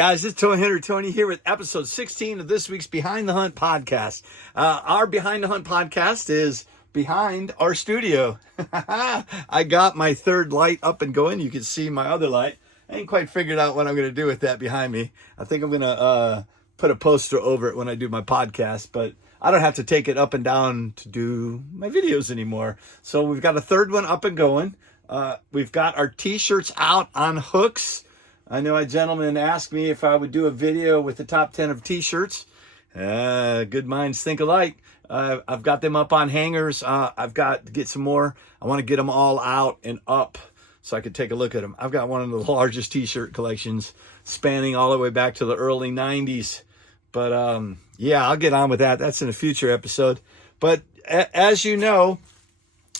Guys, it's Toy Hunter Tony here with episode 16 of this week's Behind the Hunt podcast. Our Behind the Hunt podcast is behind our studio. I got my third light up and going. You can see my other light. I ain't quite figured out what I'm going to do with that behind me. I think I'm going to put a poster over it when I do my podcast, but I don't have to take it up and down to do my videos anymore. So we've got a third one up and going. We've got our t-shirts out on hooks. I know a gentleman asked me if I would do a video with the top 10 of t-shirts. Good minds think alike. I've got them up on hangers. I've got to get some more. I want to get them all out and up so I could take a look at them. I've got one of the largest t-shirt collections spanning all the way back to the early 90s. But yeah, I'll get on with that. That's in a future episode. But as you know,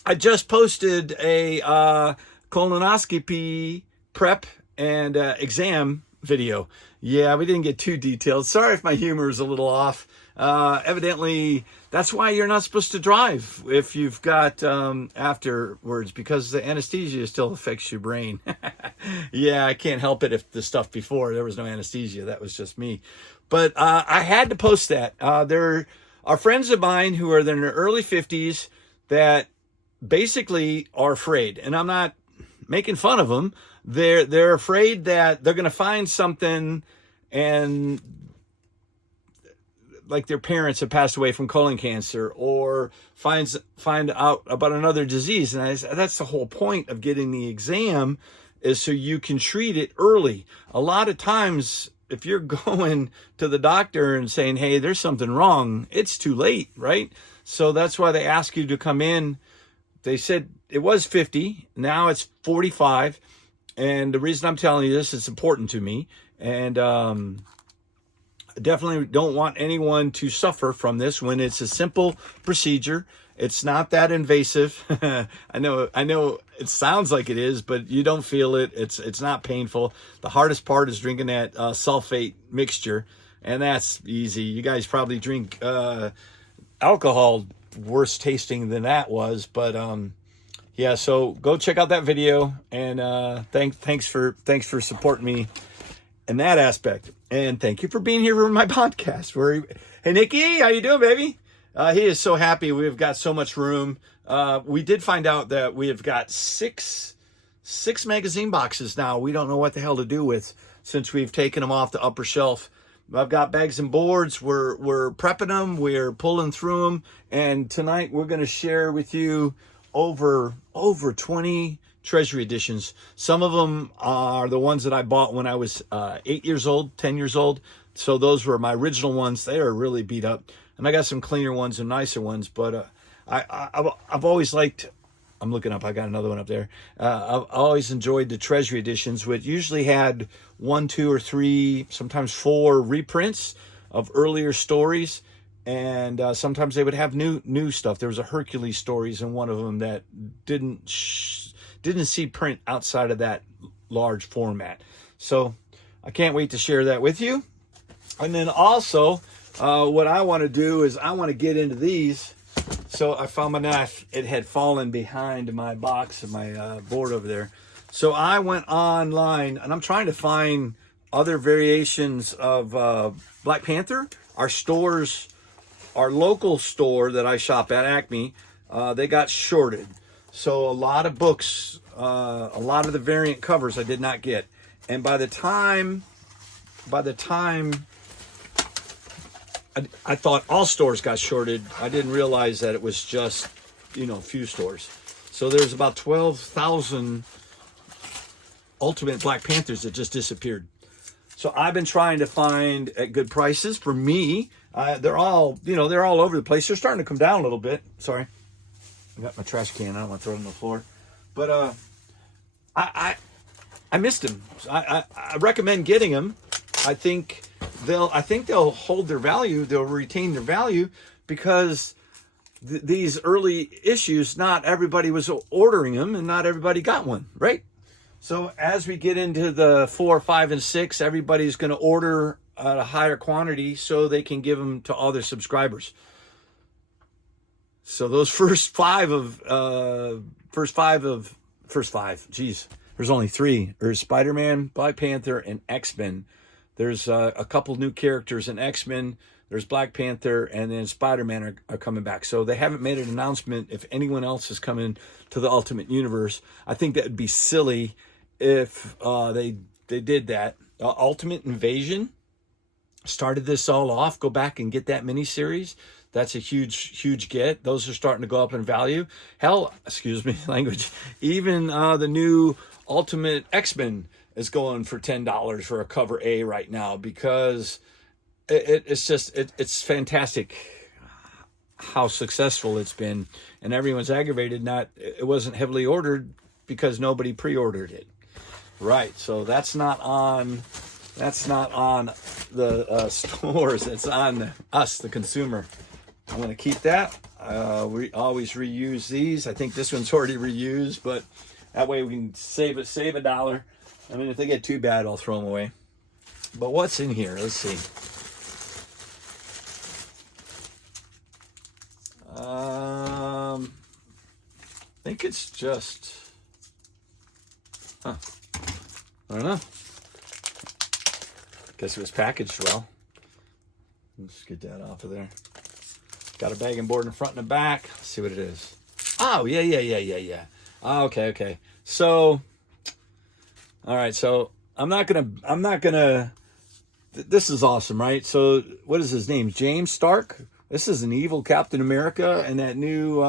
I just posted a colonoscopy prep and exam video. Yeah, we didn't get too detailed. Sorry if my humor is a little off. Evidently, that's why you're not supposed to drive if you've got afterwards, because the anesthesia still affects your brain. Yeah, I can't help it if the stuff before, there was no anesthesia. That was just me. But I had to post that. There are friends of mine who are in their early 50s that basically are afraid. And I'm not making fun of them. They're afraid that they're going to find something and like their parents have passed away from colon cancer, or find out about another disease. And that's the whole point of getting the exam, is so you can treat it early. A lot of times, if you're going to the doctor and saying, hey, there's something wrong, it's too late, right? So that's why they ask you to come in. They said it was 50, now it's 45. And the reason I'm telling you this, it's important to me. And I definitely don't want anyone to suffer from this when it's a simple procedure. It's not that invasive. I know it sounds like it is, but you don't feel it. It's not painful. The hardest part is drinking that sulfate mixture, and that's easy. You guys probably drink alcohol worse tasting than that was, but yeah, so go check out that video, and thanks for supporting me in that aspect, and thank you for being here for my podcast. Hey Nikki, how you doing, baby? He is so happy. We've got so much room. We did find out that we have got six magazine boxes now. We don't know what the hell to do with, since we've taken them off the upper shelf. I've got bags and boards. We're prepping them. We're pulling through them, and tonight we're going to share with you over 20 Treasury editions. Some of them are the ones that I bought when I was 8 years old, 10 years old. So those were my original ones. They are really beat up. And I got some cleaner ones and nicer ones. But I've always liked, I'm looking up, I got another one up there. I've always enjoyed the Treasury editions, which usually had 1, 2, or 3, sometimes 4 reprints of earlier stories. And sometimes they would have new stuff. There was a Hercules stories in one of them that didn't see print outside of that large format. So I can't wait to share that with you. And then also, what I want to do is I want to get into these. So I found my knife. It had fallen behind my box of my board over there. So I went online, and I'm trying to find other variations of Black Panther. Our local store that I shop at, Acme, they got shorted. So a lot of books, a lot of the variant covers I did not get. And by the time I thought all stores got shorted, I didn't realize that it was just, a few stores. So there's about 12,000 Ultimate Black Panthers that just disappeared. So I've been trying to find at good prices for me. They're all over the place. They're starting to come down a little bit. Sorry, I got my trash can. I don't want to throw it on the floor. But I missed them. I recommend getting them. I think they'll hold their value. They'll retain their value because these early issues, not everybody was ordering them, and not everybody got one, right? So as we get into the 4, 5, and 6, everybody's going to order at a higher quantity so they can give them to all their subscribers. So those first five, geez, there's only 3. There's Spider-Man, Black Panther, and X-Men There's a couple new characters in X-Men. There's Black Panther, and then Spider-Man are coming back. So they haven't made an announcement if anyone else is coming to the Ultimate Universe. I think that would be silly if they did that. Ultimate Invasion started this all off. Go back and get that miniseries. That's a huge get. Those are starting to go up in value. Hell, excuse me, language. Even the new Ultimate X-Men is going for $10 for a cover A right now, because it's fantastic how successful it's been, and everyone's aggravated it wasn't heavily ordered because nobody pre-ordered it. Right, so that's not on the stores. It's on us, the consumer. I'm going to keep that. We always reuse these. I think this one's already reused, but that way we can save $1. I mean, if they get too bad, I'll throw them away. But what's in here? Let's see. I think it's just, I don't know. Guess it was packaged well. Let's get that off of there. Got a bag and board in the front and the back. Let's see what it is. Oh, yeah. Oh, okay. So, all right. So I'm not gonna, this is awesome, right? So what is his name? James Stark. This is an evil Captain America and that new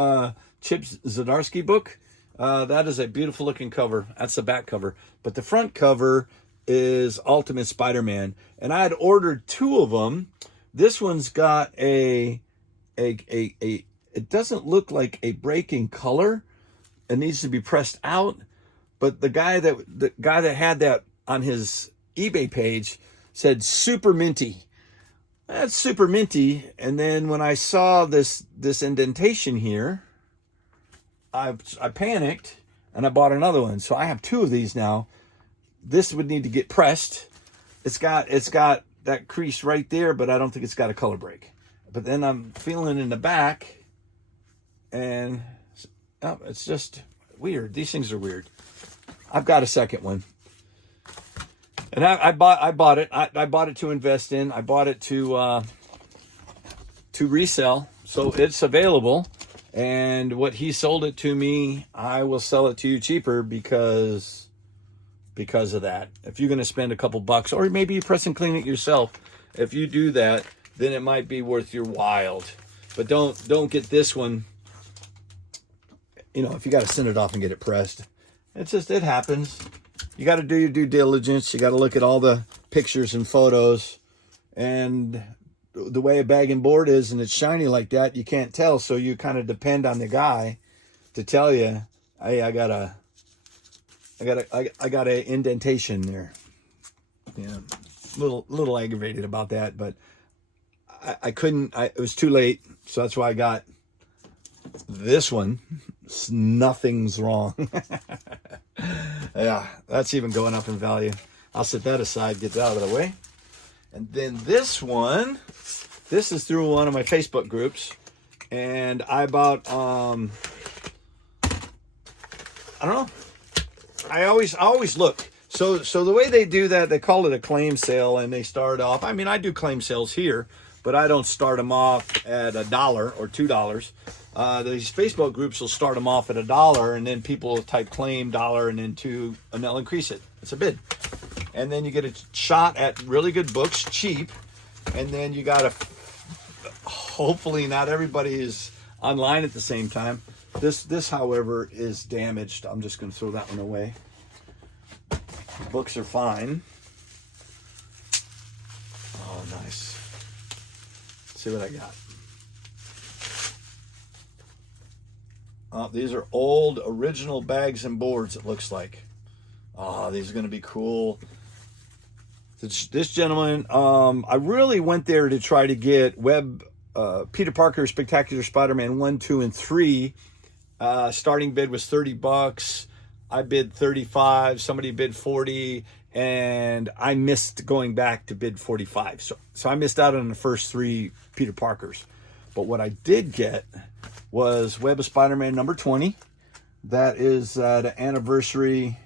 Chip Zdarsky book. That is a beautiful looking cover. That's the back cover. But the front cover is Ultimate Spider-Man. And I had ordered 2 of them. This one's got it doesn't look like a break in color. It needs to be pressed out. But the guy that had that on his eBay page said super minty. That's super minty. And then when I saw this indentation here, I panicked and I bought another one. So I have 2 of these now. This would need to get pressed. It's got that crease right there, but I don't think it's got a color break. But then I'm feeling in the back, and it's just weird. These things are weird. I've got a second one, and I bought it. I bought it to invest in. I bought it to resell, so it's available. And what he sold it to me, I will sell it to you cheaper because of that. If you're going to spend a couple bucks, or maybe you press and clean it yourself, if you do that, then it might be worth your while. But don't get this one. You know, if you got to send it off and get it pressed, it happens. You got to do your due diligence. You got to look at all the pictures and photos, and the way a bag and board is, and it's shiny like that, you can't tell. So you kind of depend on the guy to tell you, hey, I got a indentation there. Yeah, little aggravated about that, but I couldn't. It was too late, so that's why I got this one. Nothing's wrong. Yeah, that's even going up in value. I'll set that aside, get that out of the way. And then this one, this is through one of my Facebook groups, and I bought. I don't know. I always look. So the way they do that, they call it a claim sale, and they start off. I mean, I do claim sales here, but I don't start them off at $1 or $2. These Facebook groups will start them off at $1, and then people will type claim $1 and then $2, and they'll increase it. It's a bid, and then you get a shot at really good books, cheap, and then you got to. Hopefully, not everybody is online at the same time. This, however, is damaged. I'm just going to throw that one away. The books are fine. Oh, nice. Let's see what I got. These are old, original bags and boards, it looks like. Oh, these are going to be cool. This gentleman, I really went there to try to get Peter Parker Spectacular Spider-Man 1, 2, and 3. Starting bid was $30. I bid 35. Somebody bid 40, and I missed going back to bid 45. So I missed out on the first 3 Peter Parkers. But what I did get was Web of Spider-Man number 20. That is the anniversary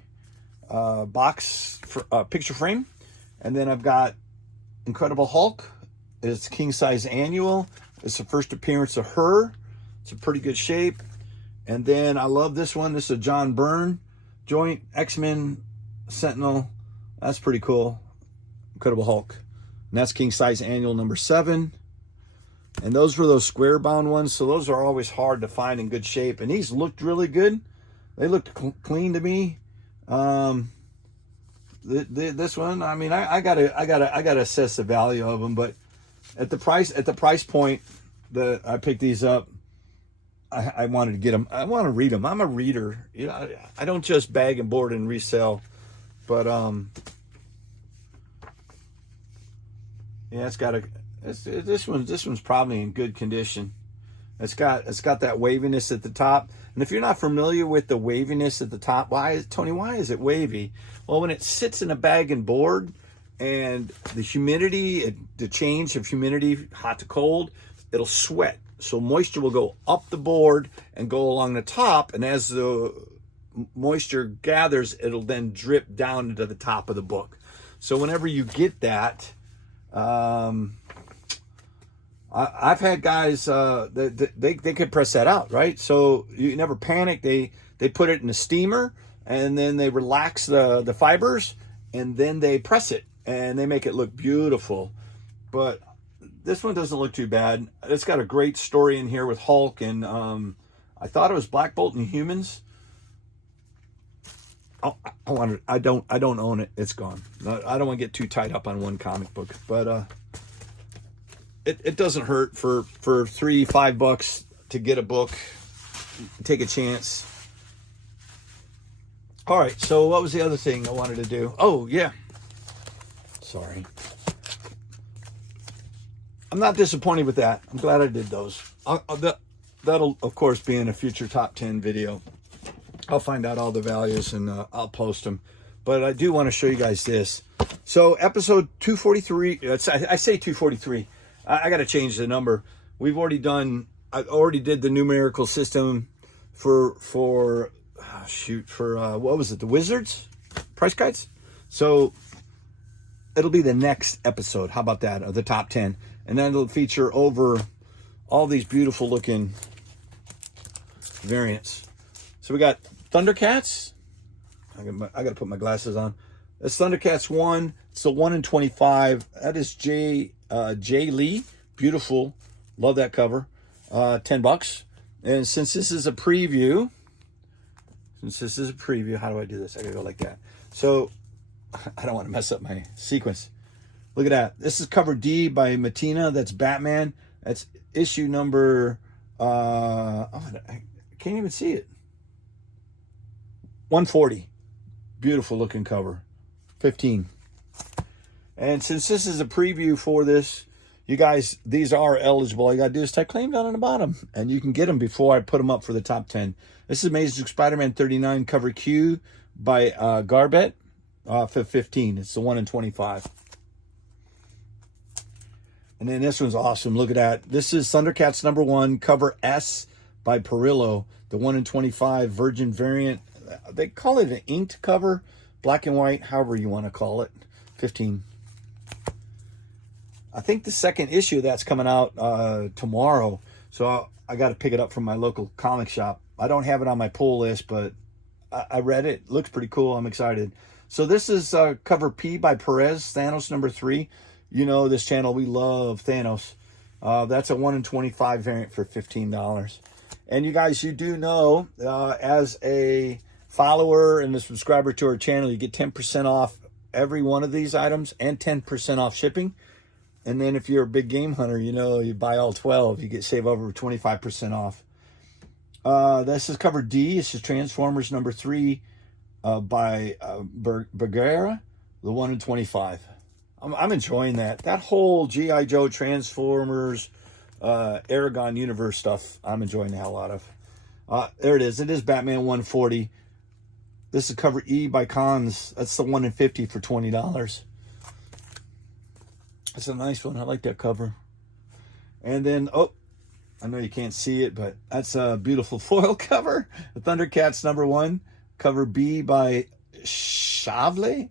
box for, picture frame. And then I've got Incredible Hulk. It's king size annual. It's the first appearance of her. It's a pretty good shape. And then I love this one. This is a John Byrne joint, X-Men Sentinel. That's pretty cool. Incredible Hulk. And that's king size annual number 7. And those were those square bound ones. So those are always hard to find in good shape. And these looked really good. They looked clean to me. This one, I mean, I gotta assess the value of them, but at the price point that I picked these up, I wanted to get them. I want to read them. I'm a reader. You know, I don't just bag and board and resell, but yeah, this one's probably in good condition. It's got that waviness at the top. And if you're not familiar with the waviness at the top, why is it wavy? Well, when it sits in a bag and board and the humidity, the change of humidity, hot to cold, it'll sweat. So moisture will go up the board and go along the top. And as the moisture gathers, it'll then drip down into the top of the book. So whenever you get that, I've had guys that they could press that out, right? So you never panic. They put it in a steamer and then they relax the fibers and then they press it and they make it look beautiful. But this one doesn't look too bad. It's got a great story in here with Hulk and I thought it was Black Bolt and Humans. I don't own it. It's gone. I don't want to get too tied up on one comic book, but it doesn't hurt for $3-5 to get a book. Take a chance. All right. So what was the other thing I wanted to do? Oh yeah. Sorry. I'm not disappointed with that. I'm glad I did those. That'll of course be in a future top 10 video. I'll find out all the values and I'll post them. But I do want to show you guys this. So episode 243, I say 243. I got to change the number. I already did the numerical system for what was it? The Wizards price guides. So it'll be the next episode. How about that? Of the top 10. And then it'll feature over all these beautiful looking variants. So we got Thundercats. I got to put my glasses on. That's Thundercats 1. It's the 1 in 25. That is Jay Lee. Beautiful. Love that cover. $10. And since this is a preview, how do I do this? I got to go like that. So I don't want to mess up my sequence. Look at that. This is cover D by Matina. That's Batman. That's issue number, I can't even see it. 140. Beautiful looking cover. 15. And since this is a preview for this, you guys, these are eligible. All you got to do is type claim down on the bottom, and you can get them before I put them up for the top 10. This is Amazing Spider-Man 39 cover Q by Garbett for 15. It's the 1 in 25. And then this one's awesome. Look at that. This is Thundercats number 1, cover S by Perillo, the 1 in 25 Virgin variant. They call it an inked cover, black and white, however you want to call it. 15. I think the second issue that's coming out tomorrow, so I got to pick it up from my local comic shop. I don't have it on my pull list, but I read it. Looks pretty cool. I'm excited. So this is cover P by Perez, Thanos number 3. You know this channel, we love Thanos. That's a 1 in 25 variant for $15. And you guys, you do know, as a follower and a subscriber to our channel, you get 10% off every one of these items and 10% off shipping. And then if you're a big game hunter, you know, you buy all 12, you save over 25% off. This is cover D. This is Transformers number 3 by Bergera, the 1 in 25. I'm enjoying that. That whole G.I. Joe, Transformers, Aragon universe stuff, I'm enjoying the hell out of. There it is. It is Batman 140. This is cover E by Cons. That's the 1 in 50 for $20. That's a nice one. I like that cover. And then, oh, I know you can't see it, but that's a beautiful foil cover. The Thundercats number 1, cover B by Chalve.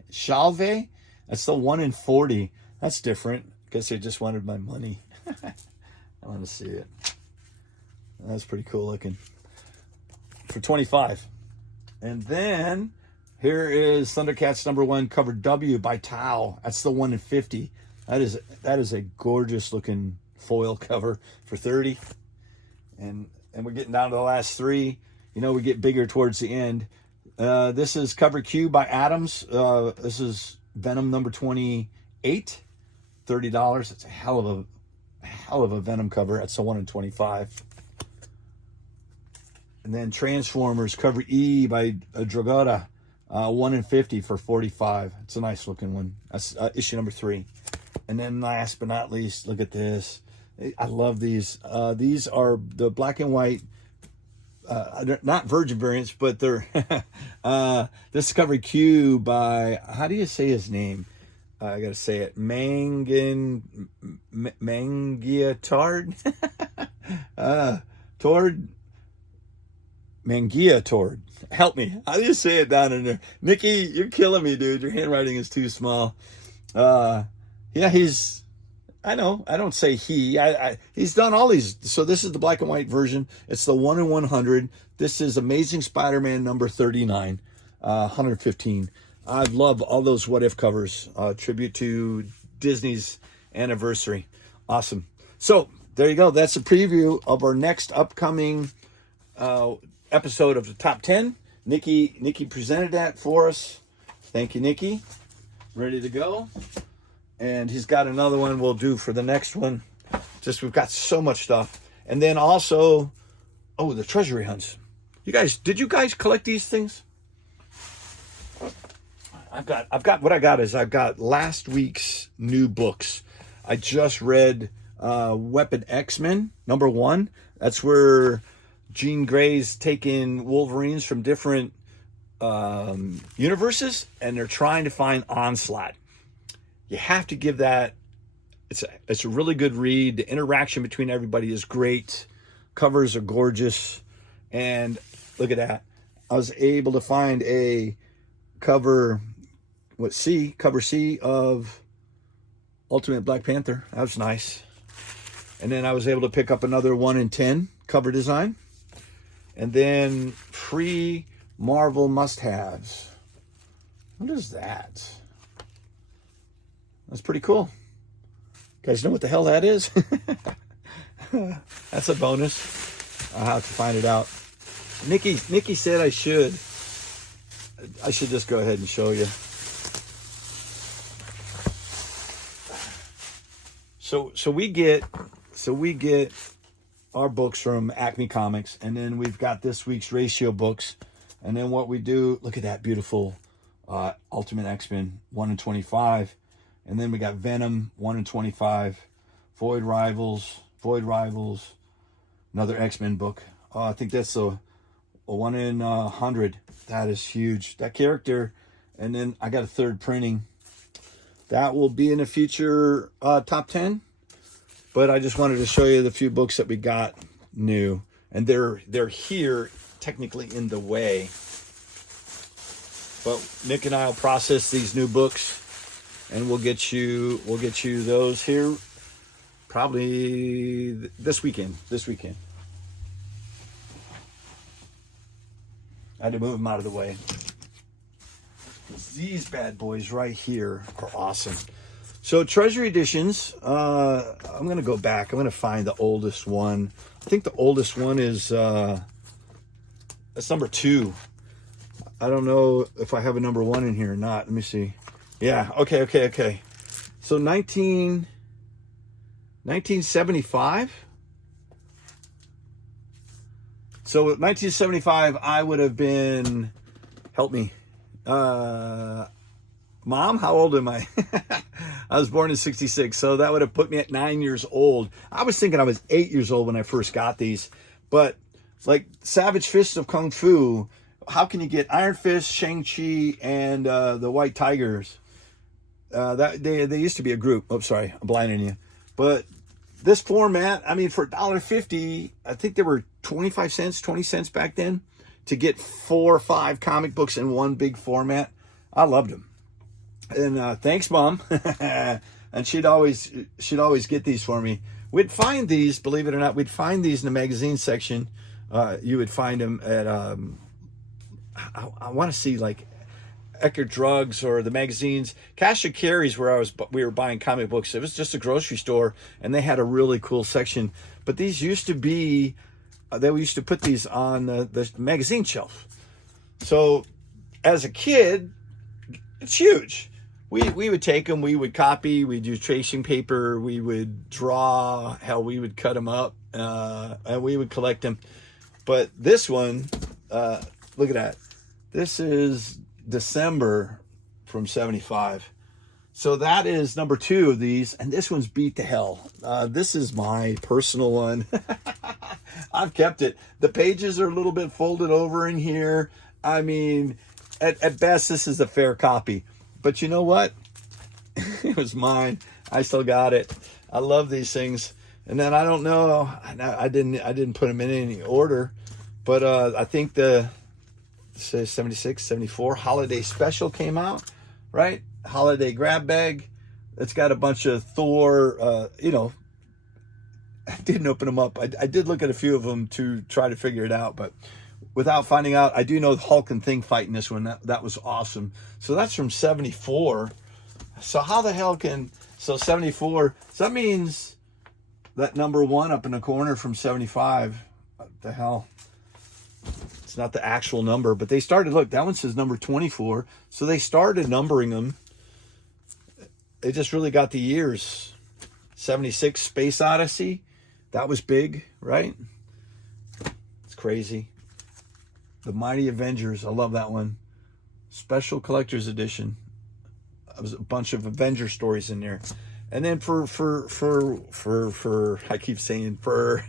That's the 1 in 40. That's different. Guess they just wanted my money. I want to see it. That's pretty cool looking. For $25. And then here is Thundercats #1 cover W by Tao. That's the 1 in 50. That is a gorgeous looking foil cover for $30. And we're getting down to the last three. You know, we get bigger towards the end. This is cover Q by Adams. This is Venom #28. $30. It's a hell of a Venom cover. That's the 1 in 25. And then Transformers cover E by Dragotta, 1 in 50 for $45. It's a nice looking one. That's issue #3. And then last but not least, look at this. I love these. These are the black and white, not Virgin variants, but they're this cover Q by, how do you say his name? I gotta say it, Mangiatard. Mangiatard. Help me. How do you say it down in there? Nikki, you're killing me, dude. Your handwriting is too small. Yeah, I know. I don't say he. He's done all these. So this is the black and white version. It's the 1 in 100. This is Amazing Spider-Man #39, 115. I love all those What If covers. Tribute to Disney's anniversary. Awesome. So there you go. That's a preview of our next upcoming episode of the Top 10. Nikki presented that for us. Thank you, Nikki. Ready to go. And he's got another one we'll do for the next one. Just, we've got so much stuff. And then also, the Treasury hunts. Did you guys collect these things? I've got last week's new books. I just read Weapon X-Men #1. That's where Jean Grey's taking Wolverines from different universes, and they're trying to find Onslaught. You have to give that. It's a really good read. The interaction between everybody is great. Covers are gorgeous, and look at that. I was able to find a cover C of Ultimate Black Panther. That was nice. And then I was able to pick up another 1 in 10 cover design. And then free Marvel must-haves. What is that? That's pretty cool. You guys know what the hell that is? That's a bonus. I'll have to find it out. Nikki said I should just go ahead and show you. So we get our books from Acme Comics, and then we've got this week's ratio books. And then what we do, look at that beautiful Ultimate X-Men 1 in 25. And then we got Venom 1 in 25, Void Rivals, another X-Men book. I think that's a 1 in 100. That is huge. That character. And then I got a third printing. That will be in a future top 10. But I just wanted to show you the few books that we got new. And they're here technically in the way. But Nick and I will process these new books, and we'll get you those here probably this weekend. I had to move them out of the way. These bad boys right here are awesome. So Treasury editions, I'm going to go back. I'm going to find the oldest one. I think the oldest one is, that's #2. I don't know if I have a #1 in here or not. Let me see. Yeah, okay. So 1975. So 1975, I would have been, help me. Mom, how old am I? I was born in 66, so that would have put me at 9 years old. I was thinking I was 8 years old when I first got these. But like Savage Fist of Kung Fu, how can you get Iron Fist, Shang-Chi, and the White Tigers? That they used to be a group. Oh, sorry, I'm blinding you. But this format, I mean, for $1.50, I think they were 25 cents, 20 cents back then, to get 4 or 5 comic books in one big format. I loved them. And thanks, Mom. and she'd always get these for me. We'd find these, believe it or not, we'd find these in the magazine section. You would find them at I want to see like Eckerd Drugs or the magazines. Cash and Carry's where we were buying comic books. It was just a grocery store, and they had a really cool section. But these used to be, they used to put these on the magazine shelf. So as a kid, it's huge. We would take them, we would copy, we'd use tracing paper, we would draw, hell, we would cut them up, and we would collect them. But this one, look at that. This is December from 75. So that is number 2 of these, and this one's beat to hell. This is my personal one. I've kept it. The pages are a little bit folded over in here. I mean, at best, this is a fair copy. But you know what? It was mine. I still got it. I love these things. And then I don't know. I didn't put them in any order, but I think the 76, 74 holiday special came out, right? Holiday grab bag. It's got a bunch of Thor. You know, I didn't open them up. I did look at a few of them to try to figure it out, but without finding out, I do know Hulk and Thing fighting this one. That was awesome. So that's from 74. So how the hell so 74, so that means that number 1 up in the corner from 75, what the hell? It's not the actual number, but they started, look, that one says number 24. So they started numbering them. They just really got the years. 76 Space Odyssey. That was big, right? It's crazy. The Mighty Avengers, I love that one. Special Collector's Edition. There was a bunch of Avenger stories in there. And then for I keep saying for,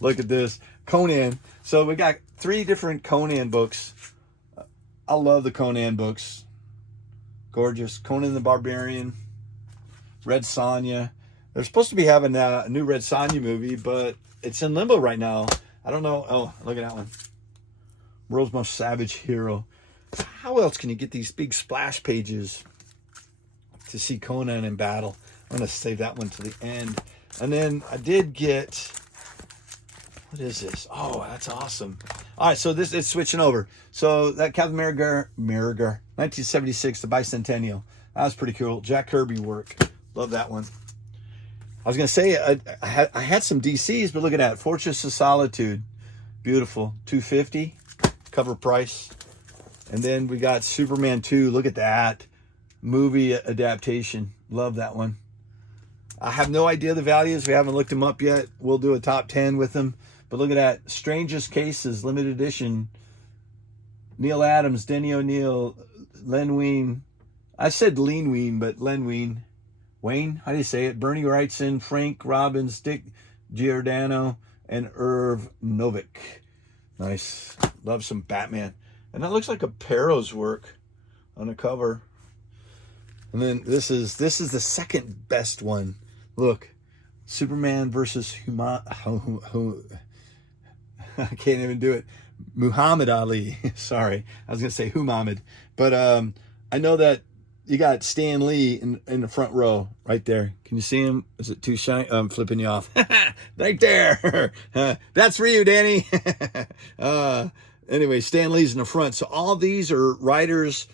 look at this, Conan. So we got 3 different Conan books. I love the Conan books. Gorgeous. Conan the Barbarian, Red Sonja. They're supposed to be having a new Red Sonja movie, but it's in limbo right now. I don't know. Oh, look at that one. World's Most Savage Hero. How else can you get these big splash pages to see Conan in battle? I'm going to save that one to the end. And then I did get, what is this? Oh, that's awesome. All right, so this is switching over. So that Captain America, 1976, the Bicentennial. That was pretty cool. Jack Kirby work. Love that one. I was going to say, I had some DCs, but look at that. Fortress of Solitude. Beautiful. $250. Cover price. And then we got Superman 2. Look at that. Movie adaptation. Love that one. I have no idea the values. We haven't looked them up yet. We'll do a top 10 with them. But look at that. Strangest Cases, limited edition. Neil Adams, Denny O'Neil, Len Wein. I said Lean Wein, but Len Wein. Wayne, how do you say it? Bernie Wrightson, Frank Robbins, Dick Giordano, and Irv Novick. Nice. Love some Batman. And that looks like a Perro's work on the cover. And then this is the second best one. Look, Superman versus I can't even do it. Muhammad Ali. Sorry, I was gonna say Muhammad, but I know that you got Stan Lee in the front row right there. Can you see him? Is it too shiny? I'm flipping you off. Right there. That's for you, Danny. Anyway, Stan Lee's in the front. So all these are writers,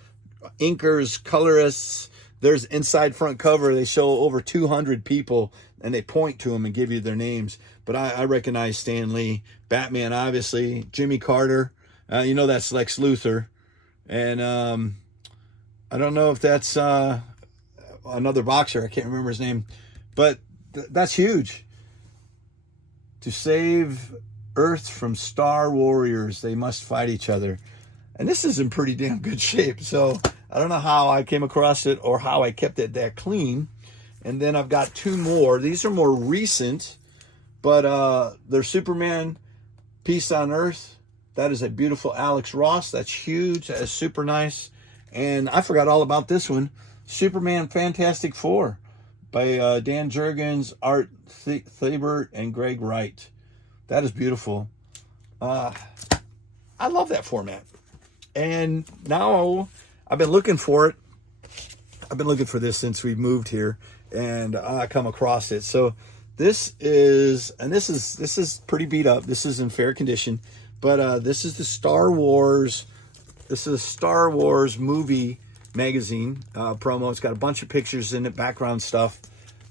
inkers, colorists. There's inside front cover. They show over 200 people, and they point to them and give you their names. But I recognize Stan Lee. Batman, obviously. Jimmy Carter. You know that's Lex Luthor. And I don't know if that's another boxer. I can't remember his name. But that's huge. To save Earth from Star Warriors, they must fight each other. And this is in pretty damn good shape. So I don't know how I came across it or how I kept it that clean. And then I've got 2 more. These are more recent, but they're Superman, Peace on Earth. That is a beautiful Alex Ross. That's huge. That is super nice. And I forgot all about this one. Superman Fantastic Four by Dan Jurgens, Art Thibert, and Greg Wright. That is beautiful. I love that format. And now I've been looking for it. I've been looking for this since we moved here. and I come across it. So this is pretty beat up. This is in fair condition, but this is the Star Wars. This is a Star Wars movie magazine promo. It's got a bunch of pictures in it, background stuff.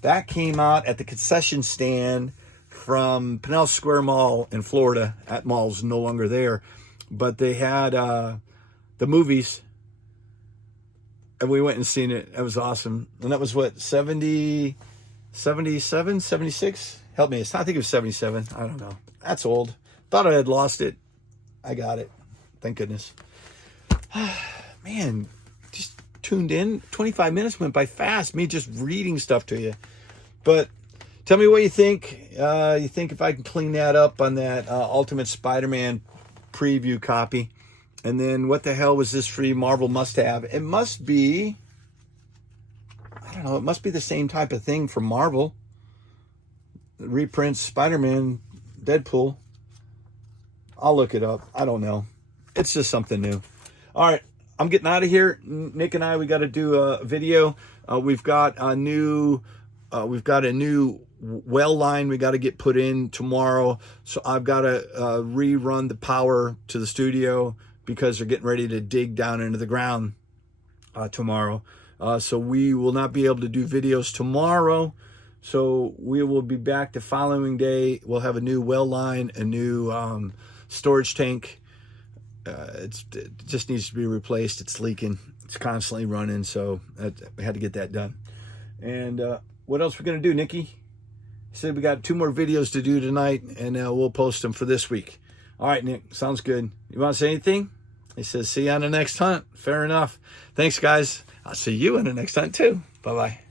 That came out at the concession stand from Pinellas Square Mall in Florida. That mall's no longer there, but they had the movies, and we went and seen it. It was awesome. And that was what, 70, 77, 76? Help me. I think it was 77. I don't know. That's old. Thought I had lost it. I got it. Thank goodness. Man, just tuned in. 25 minutes went by fast. Me just reading stuff to you. But tell me what you think. You think if I can clean that up on that Ultimate Spider-Man preview copy. And then what the hell was this free Marvel must-have? It must be, I don't know, it must be the same type of thing from Marvel. Reprints Spider-Man, Deadpool. I'll look it up. I don't know. It's just something new. All right, I'm getting out of here. Nick and I, we got to do a video. We've got a new well line we got to get put in tomorrow. So I've got to rerun the power to the studio because they're getting ready to dig down into the ground tomorrow. So we will not be able to do videos tomorrow. So we will be back the following day. We'll have a new well line, a new storage tank. It just needs to be replaced. It's leaking. It's constantly running. So we had to get that done. And what else we're going to do, Nikki? He said we got 2 more videos to do tonight, and we'll post them for this week. All right, Nick, sounds good. You want to say anything? He says, see you on the next hunt. Fair enough. Thanks, guys. I'll see you on the next hunt, too. Bye-bye.